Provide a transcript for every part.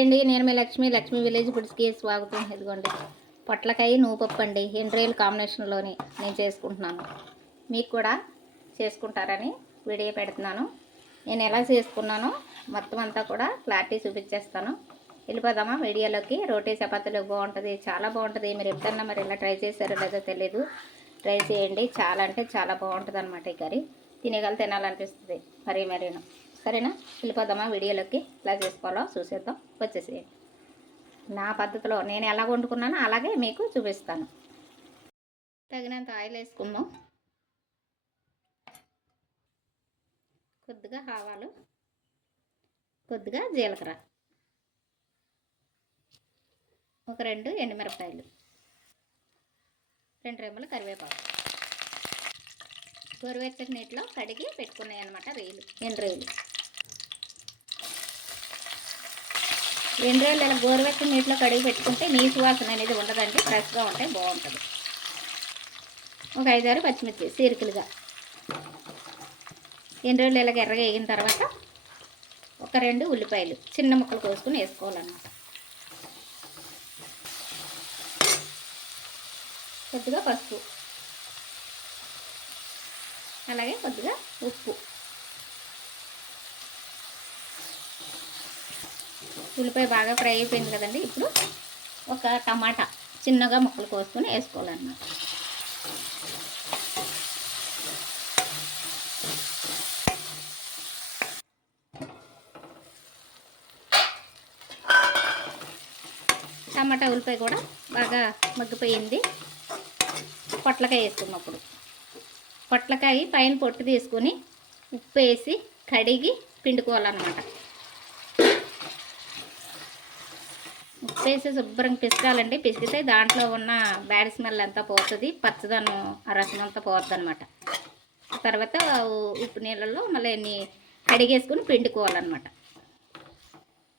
అండి నేను మీ లక్ష్మి లక్ష్మి విలేజ్ ఫుడ్స్కి స్వాగతం. ఇదిగోండి పొట్లకాయ నువ్వుపప్పు అండి ఎండ్రాయిల్ కాంబినేషన్లోని నేను చేసుకుంటున్నాను. మీకు కూడా చేసుకుంటారని వీడియో పెడుతున్నాను. నేను ఎలా చేసుకున్నానో మొత్తం అంతా కూడా క్లారిటీ చూపించేస్తాను. వెళ్ళిపోదామా వీడియోలోకి? రోటీ చపాతీలు బాగుంటుంది చాలా బాగుంటుంది. మీరు ఎప్పుడన్నా మరి ఇలా ట్రై చేశారో లేదో తెలియదు ట్రై చేయండి చాలా అంటే చాలా బాగుంటుంది అనమాట ఈ కర్రీ. తినేగల తినాలనిపిస్తుంది మరీ మరీను. సరేనా? వెళ్ళిపోదామా? వీడియోలోకి ఎలా చేసుకోవాలో చూసేద్దాం. వచ్చేసేయండి. నా పద్ధతిలో నేను ఎలా వండుకున్నానో అలాగే మీకు చూపిస్తాను. తగినంత ఆయిల్ వేసుకుందాం. కొద్దిగా ఆవాలు కొద్దిగా జీలకర్ర. ఒక రెండు ఎండుమిరపకాయలు. రెండు రెమ్మలు కరివేపాకు. గోరువెచ్చటి నీటిలో కడిగి పెట్టుకున్నాయి అనమాట రేలు ఎండు రేలు రెండు రోజులు ఇలా గోరువెచ్చని నీటిలో కడిగి పెట్టుకుంటే నీ వాసన అనేది ఉండదండి. ఫ్రెష్గా ఉంటే బాగుంటుంది. ఒక ఐదారు పచ్చిమిర్చి సీరికలుగా. రెండు రోజులు ఇలాగ ఎర్రగా వేగిన తర్వాత ఒక రెండు ఉల్లిపాయలు చిన్న ముక్కలు కోసుకుని వేసుకోవాలన్నమాట. కొద్దిగా పసుపు. అలాగే కొద్దిగా ఉప్పు. ఉల్లిపాయ బాగా ఫ్రై అయిపోయింది కదండి. ఇప్పుడు ఒక టమాటా చిన్నగా ముక్కలు కోసుకొని వేసుకోవాలన్నమాట. టమాటా ఉల్లిపాయ కూడా బాగా మగ్గిపోయింది. పొట్లకాయ వేసుకున్నప్పుడు పొట్లకాయ పైన పొట్టు తీసుకొని ఉప్పు వేసి కడిగి పిండుకోవాలన్నమాట. ఉప్పు శుభ్రంగా పిసకాలండి. పిసికితే దాంట్లో ఉన్న బ్యాడ్ స్మెల్ అంతా పోతుంది. పచ్చదనం ఆ రసం అంతా పోతుంది అనమాట తర్వాత ఉప్పు నీళ్ళల్లో మళ్ళీ అన్ని కడిగేసుకుని పిండుకోవాలన్నమాట.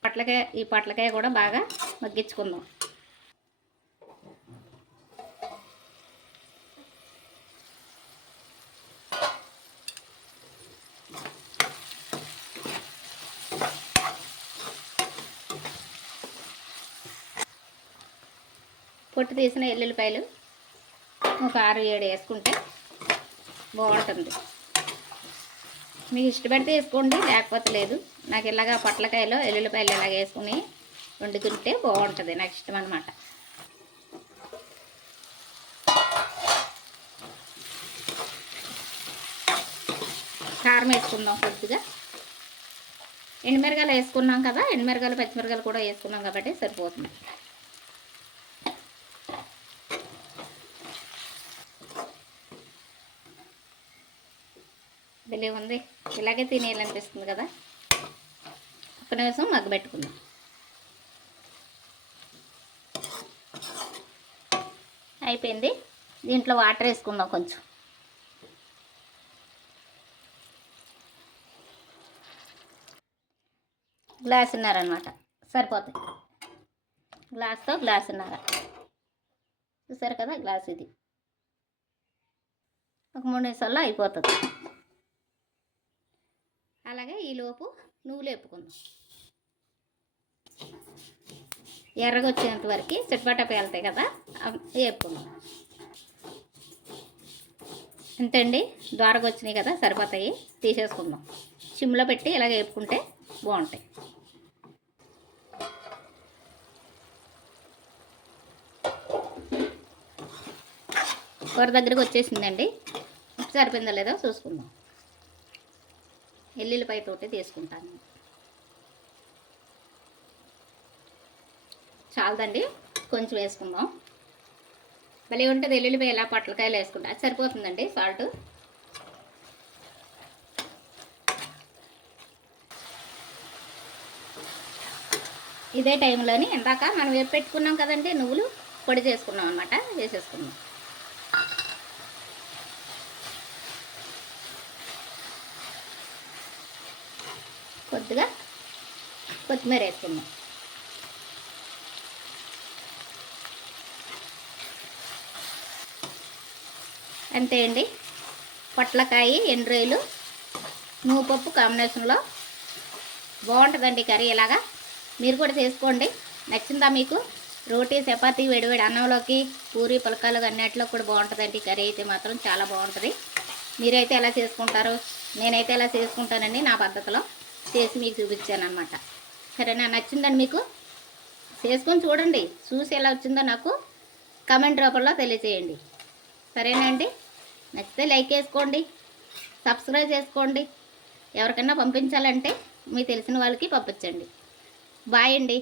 పొట్లకాయ ఈ పొట్లకాయ కూడా బాగా మగ్గించుకుందాం. పొట్టు తీసిన ఎల్లుల్లిపాయలు ఒక ఆరు ఏడు వేసుకుంటే బాగుంటుంది. మీకు ఇష్టపడితే వేసుకోండి లేకపోతే లేదు. నాకు ఇలాగా పొట్లకాయలో ఎల్లుల్లిపాయలు ఇలాగ వేసుకుని వండుకుంటే బాగుంటుంది నాకు ఇష్టం అనమాట కారం వేసుకుందాం కొద్దిగా. ఎండుమిరగాయలు వేసుకున్నాం కదా ఎండుమిరగాయలు పచ్చిమిరగాయలు కూడా వేసుకున్నాం కాబట్టి సరిపోతుంది. భలే ఉంది. ఇలాగే తినేయాలనిపిస్తుంది కదా? ఒక నిమిషం మగ్గబెట్టుకుందాం అయిపోయింది. దీంట్లో వాటర్ వేసుకుందాం కొంచెం. గ్లాస్ ఉన్నారనమాట సరిపోతాయి. గ్లాస్తో గ్లాస్ ఉన్నారా చూసారు కదా గ్లాస్ ఇది. ఒక మూడు నిమిషాల్లో అయిపోతుంది. అలాగే ఈలోపు నువ్వులు వేపుకుందాం. ఎర్రగా వచ్చేంత వరకు చుట్టుపట్ట పేలుతాయి కదా వేపుకుందాం. అండి ద్వారగా వచ్చినాయి కదా సరిపోతాయి. తీసేసుకుందాం. సిమ్లో పెట్టి ఇలాగ వేపుకుంటే బాగుంటాయి. కూర దగ్గరికి వచ్చేసిందండి. సరిపోయిందా లేదో చూసుకుందాం. ఎల్లుల్లిపాయ తోటే తీసుకుంటాను. చాలదండి కొంచెం వేసుకుందాం. మళ్ళీ ఉంటుంది ఎల్లుల్లిపాయ ఎలా పొట్లకాయలు వేసుకుంటా. అది సరిపోతుందండి సాల్ట్. ఇదే టైంలోని ఇందాక మనం పెట్టుకున్నాం కదండి నువ్వులు పొడి చేసుకున్నాం అనమాట వేసేసుకున్నాం కొద్దిగా కొత్తిమీర వేసుకుందాం. అంతే అండి. పొట్లకాయ ఎండ్రాయిలు నువ్వుపప్పు కాంబినేషన్లో బాగుంటుందండి కర్రీ ఇలాగా. మీరు కూడా చేసుకోండి. నచ్చిందా మీకు? రోటీ చపాతి వేడివేడి అన్నంలోకి పూరి పులకాలు అన్నిటిలో కూడా బాగుంటుందండి. కర్రీ అయితే మాత్రం చాలా బాగుంటుంది. మీరైతే ఎలా చేసుకుంటారో నేనైతే ఎలా చేసుకుంటానండి నా పద్ధతిలో చేసి మీకు చూపించాను అనమాట సరేనా? నచ్చిందండి మీకు? చేసుకొని చూడండి. చూసి ఎలా వచ్చిందో నాకు కమెంట్ రూపంలో తెలియజేయండి. సరేనా అండి? నచ్చితే లైక్ వేసుకోండి. సబ్స్క్రైబ్ చేసుకోండి. ఎవరికైనా పంపించాలంటే మీకు తెలిసిన వాళ్ళకి పంపించండి. బాయ్ అండి.